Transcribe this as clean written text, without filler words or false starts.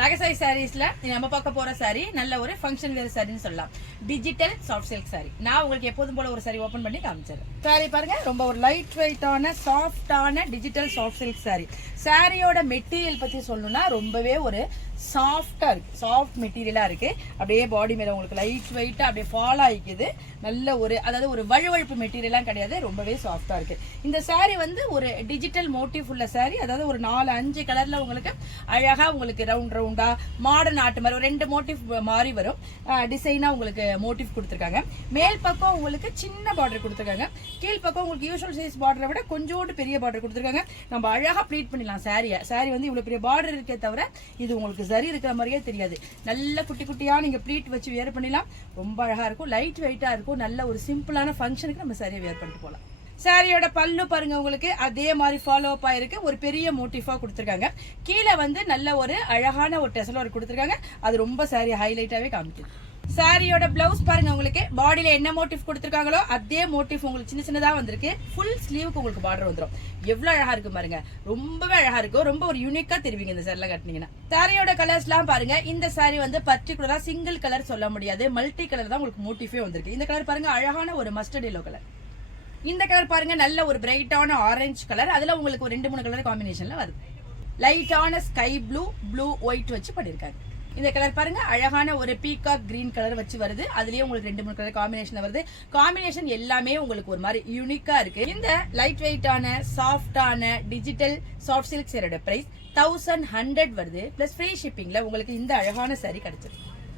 ரகசாய் சாரீஸ்ல நம்ம பார்க்க போற சாரி நல்ல ஒரு ஃபங்க்ஷன் வேர் சாரின்னு சொல்லலாம். Digital soft silk sorry. நான் உங்களுக்கு எப்போதும் போல ஒரு சாரி ஓபன் பண்ணி காமிச்சிடுறேன். சாரி பாருங்க, ரொம்ப ஒரு லைட் வெயிட்டான சாஃப்டான டிஜிட்டல் சாஃப்ட் சில்க் சாரி. சாரியோட மெட்டீரியல் பத்தி சொல்லணும்னா ரொம்பவே ஒரு சாஃப்டா இருக்கு, சாஃப்ட் மெட்டீரியலா இருக்கு. அப்படியே பாடி மேல உங்களுக்கு லைட் வெயிட்டா அப்படியே ஃபால் ஆயிக்குது. நல்ல ஒரு அதாவது ஒரு வழுவழுப்பு மெட்டீரியலாம் கிடையாது, ரொம்பவே சாஃப்டா இருக்கு. இந்த சாரி வந்து ஒரு டிஜிட்டல் மோட்டிவ் உள்ள சாரி. அதாவது ஒரு 4-5 கலர்ல உங்களுக்கு அழகா உங்களுக்கு ரவுண்ட் ரவுண்டா மாடர்ன் ஆர்ட் மாதிரி ஒரு 2 மோட்டிவ் மாறி வரும் டிசைனா உங்களுக்கு மோட்டிவ் கொடுத்துருக்காங்க. மேல் பக்கம் உங்களுக்கு சின்ன பார்டர் கொடுத்துருக்காங்க, கீழ் பக்கம் உங்களுக்கு யூஷுவல் சைஸ் பார்டரை விட கொஞ்சோண்டு பெரிய பார்டர் கொடுத்துருக்காங்க. நம்ம அழகா ப்ளீட் பண்ணிடலாம் சாரியை. சாரி வந்து இவ்வளவு பெரிய பார்டர் இருக்கே தவிர இது உங்களுக்கு சரி இருக்கிற மாதிரியே தெரியாது. நல்ல குட்டி குட்டியா நீங்க ப்ளீட் வச்சு வேர் பண்ணிடலாம். ரொம்ப அழகா இருக்கும், லைட் வெயிட்டா இருக்கும். நல்ல ஒரு சிம்பிளான ஃபங்க்ஷனுக்கு நம்ம சாரியை வேர் பண்ணிட்டு போகலாம். சாரியோட பல்லு பாருங்க, உங்களுக்கு அதே மாதிரி ஃபாலோ அப் ஆயிருக்கு. ஒரு பெரிய மோட்டிஃபா கொடுத்துருக்காங்க. கீழே வந்து நல்ல ஒரு அழகான ஒரு டெசல் ஒர்க் கொடுத்துருக்காங்க. அது ரொம்ப சாரி ஹைலைட்டாவே காமிக்குது. சாரியோட பிளவுஸ் பாருங்க, உங்களுக்கு பாடியில என்ன மோட்டிவ் கொடுத்துருக்காங்களோ அதே மோட்டிவ் உங்களுக்கு சின்ன சின்னதா வந்திருக்கு. ஃபுல் ஸ்லீவுக்கு உங்களுக்கு பார்டர் வந்துடும். எவ்வளவு அழகா இருக்கு பாருங்க, ரொம்பவே அழகா இருக்கும். ரொம்ப ஒரு யூனிக்கா தெரிவிங்க இந்த சாரில கட்டினீங்கன்னா. சாரியோட கலர்ஸ் எல்லாம் பாருங்க. இந்த சாரி வந்து பர்டிகுலரா சிங்கிள் கலர் சொல்ல முடியாது, மல்டி கலர் தான் உங்களுக்கு மோட்டிஃபே வந்திருக்கு. இந்த கலர் பாருங்க, அழகான ஒரு மஸ்டர்ட் எல்லோ கலர். இந்த கலர் பாருங்க, நல்ல ஒரு பிரைட்டான ஆரஞ்சு கலர். அதுல உங்களுக்கு ஒரு 2-3 கலர் காம்பினேஷன்ல வருது. லைட்டான ஸ்கை ப்ளூ, ப்ளூ ஒயிட் வச்சு பண்ணிருக்காங்க. இந்த கலர் பாருங்க, அழகான ஒரு பீகாக் கிரீன் கலர் வச்சு வருது. அதுலயே உங்களுக்கு 2-3 கலர் காம்பினேஷன் வருது. காம்பினேஷன் எல்லாமே உங்களுக்கு ஒரு மாதிரி யூனிக்கா இருக்கு. இந்த லைட் வெயிட்டான சாஃப்டான டிஜிட்டல் சாஃப்ட் சில்க் சாரியோட பிரைஸ் 1100 வருது. பிளஸ் ஃப்ரீ ஷிப்பிங்ல உங்களுக்கு இந்த அழகான சாரி கிடைச்சிருக்கு.